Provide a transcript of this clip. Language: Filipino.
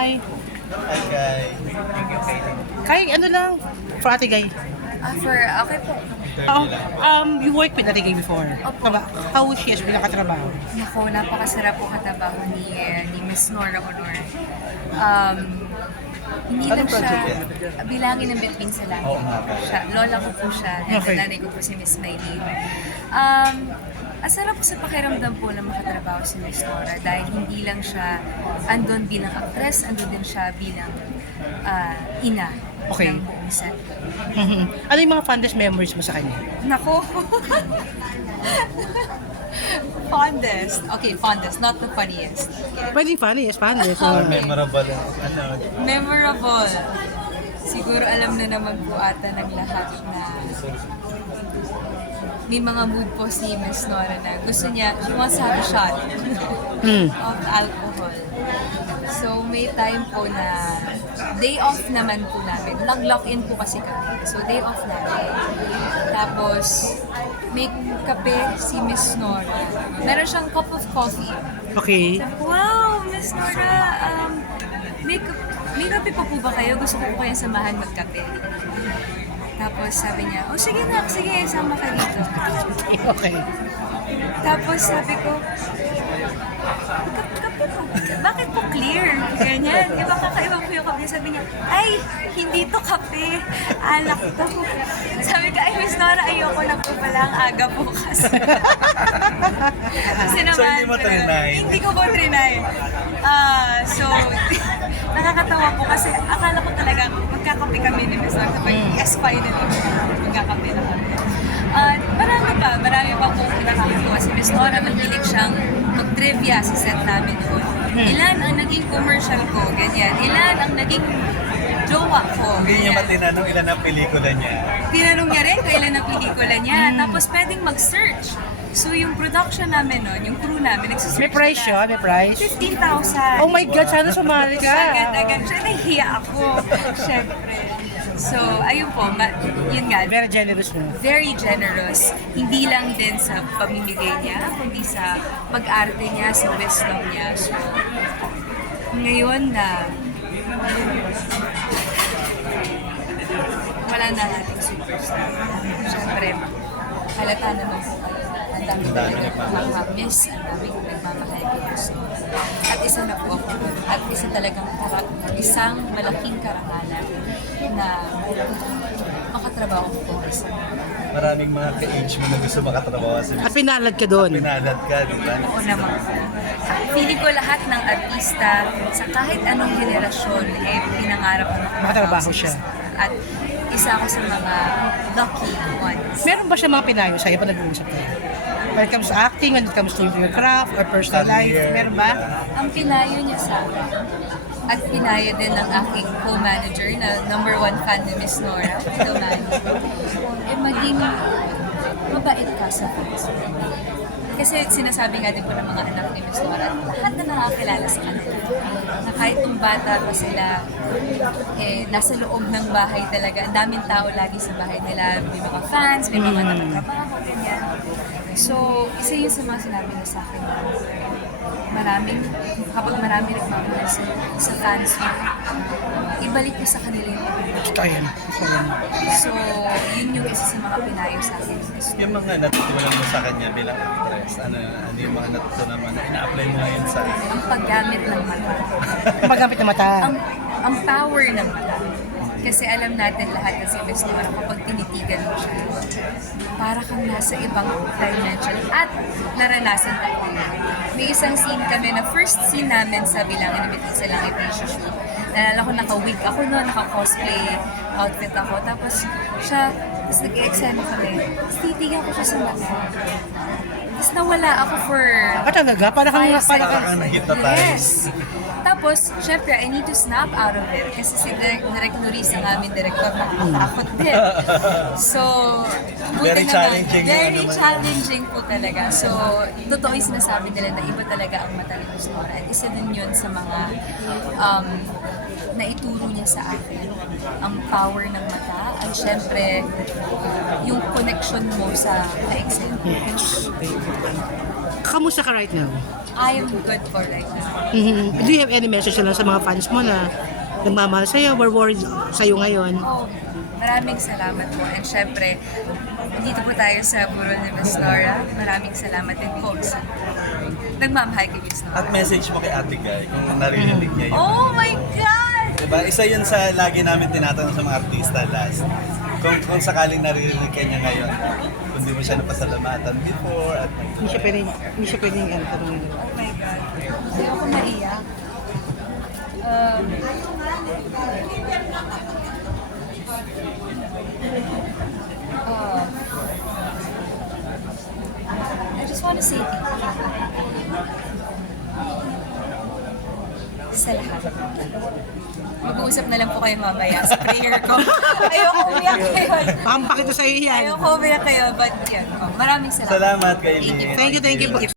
Hi. Hi guys. Thank you, Katie. Kay, ano lang, for Ate Guy. Okay po. You worked with Ate Guy before. Opo. How was she as bilang katrabaho? Naku, napakasarap po katabaho ni Miss Nora Honor. Hindi lang Anong project siya, yan? bilangin ng Between sa Langit. Oo nga ba? Siya, lola ko po siya, and Okay. nanay ko po si Miss Maylene. Ang sarap po sa pakiramdam po na makatrabaho si Miss Nora dahil hindi lang siya andon bilang actress, andon din siya bilang ina Okay. ng buong set. Ano yung mga fondest memories mo sa kanya? Nako! Fondest. Okay, fondest, not the funniest. Pwedeng funny, yes, fondest. Memorable. Ano? Memorable. Siguro alam na naman po ata ng lahat na may mga mood po si Miss Nora na gusto niya, she wants to have a shot of alcohol. So may time po na day off naman po namin. Lock in po kasi kami. So day off namin. Tapos may kape si Miss Nora. Meron siyang cup of coffee. Okay. Wow, Miss Nora, may kape pa po ba kayo? Gusto ko po kayong samahan magkape. Tapos sabi niya, oh sige na, sige, sama ka dito. Okay. Tapos sabi ko, kape po, bakit po clear? Ganyan, di ba kakaiba po yung kape? Sabi niya, ay, hindi to kape, alak to. Sabi ko, ay Miss Nora, ayoko na po pala ang aga bukas. Kasi So, hindi mo trinay? Hindi ko po trinay. So, nakakatawa po kasi akala ko talaga magkakape kami ni Miss Nora. Sabay, yes, finally, magkakape na kami. Marami pa po nakakatuwa si Miss Nora. Mahilig siyang mag-trivia sa set namin noon. Ilan ang naging commercial ko, ganyan. Ilan ang naging jowa ko. Hindi niya ganyan. matinanong ilan ang pelikula niya. Tinanong niya rin kung ilan ang pelikula niya. Tapos pwedeng mag-search. So yung production namin noon, yung crew namin, nagsisearch May price na. siya, may price. 15,000. Oh my God, sana sumali ka. Agad-agad. Siya, nahiya ako. Siyempre. So, ayun po, yun nga, Very generous mo. very generous. Hindi lang din sa pamimigay niya, kundi sa pag-arte niya, sa wisdom niya. So, ngayon na wala na nating superstar. Siyempre, halata naman po kayo na ang dami ko nagmamamiss, ang dami ko nagmamahal kay Gusto. At isa na po ako. At isa talagang isang malaking karangalan na makatrabaho ko po isa. Maraming mga ka-age mo na gusto makatrabaho sa At pinalad ka doon. Pinalad ka, di ba? Oo naman. Feeling ko lahat ng artista sa kahit anong henerasyon eh pinangarap ko na Makatrabaho sa siya. At isa ako sa mga lucky ones. Meron ba siya mga pinayo sa'yo pa nag-uusap kayo? When it comes to acting, when it comes to your craft or personal life, meron ba? Ang pinayo niya sa akin at pinayo din ng aking co-manager na number 1 fan ni Miss Nora, Hello Manny, eh maging mabait ka sa fans. Kasi sinasabi nga din po ng mga anak ni Miss Nora at lahat na nakakilala sa kanila na kahit nung bata pa sila, eh, nasa loob ng bahay talaga. Ang daming tao lagi sa bahay nila. May mga fans, may mga nakatrabaho, ganyan. So, isa yun sa mga sinabi niya sa akin na kapag marami nagmamahal sa fans mo, ibalik mo sa kanila yung pagmamahal. Ito yan. So, yun yung isa sa mga pinayo sa akin. Yung mga natutunan mo sa kanya bilang actress, ano yung mga natutunan mo na ina-apply mo ngayon sa... Ang paggamit ng mata. Paggamit ng mata. Ang power ng mata. Kasi alam natin lahat na si Miss Nora kapag tinitigan mo siya, para kang nasa ibang dimension at naranasan ko yun. May isang scene kami na first scene namin sa Bilangan ng Between sa Langit na shoot. Nalala ko naka-wig ako noon, naka-cosplay outfit ako. Tapos siya, tapos nag-i-eksena kami. Tapos titigan ko siya sa mata. Tapos nawala ako for... Talaga? Para kang Parang na-hypnotize. Yes. Tapos, syempre, I need to snap out of it. Kasi si Direk Norisa ng aming director, nakatakot din. So, Very buti naman, challenging yung very ano. challenging po talaga. So, totoo yung sinasabi nila na iba talaga ang mata ni Miss Nora. At isa din yun sa mga naituro niya sa akin. Ang power ng mata at syempre, yung connection mo sa ka-excitement. Yes. Kamusta ka right now? I am good for right now. Do you have any message na lang sa mga fans mo na nagmamahal sa'yo, we're worried sa'yo ngayon? Oh, maraming salamat po. And syempre, dito po tayo sa burol ni Miss Nora. Maraming salamat din po sa nagmamahal kay Miss Nora. At message mo kay Ate Guy kung naririnig niya yun. Oh my God! Diba? Isa yun sa lagi namin tinatanong sa mga artista last. Kung sakaling naririnig ka niya ngayon, kung di mo siya napasalamatan before at Hindi siya pwedeng tanongin. Oh my God. Hindi ako naiyak. I just want to say thank you. Sa lahat. Mag-uusap na lang po kayo mamaya sa prayer ko. Ayoko umiyak kayo. Pampak ito sa'yo yan. Ayoko umiyak kayo, but yan. Maraming salamat. salamat kay Thank you. Lynn. Thank you.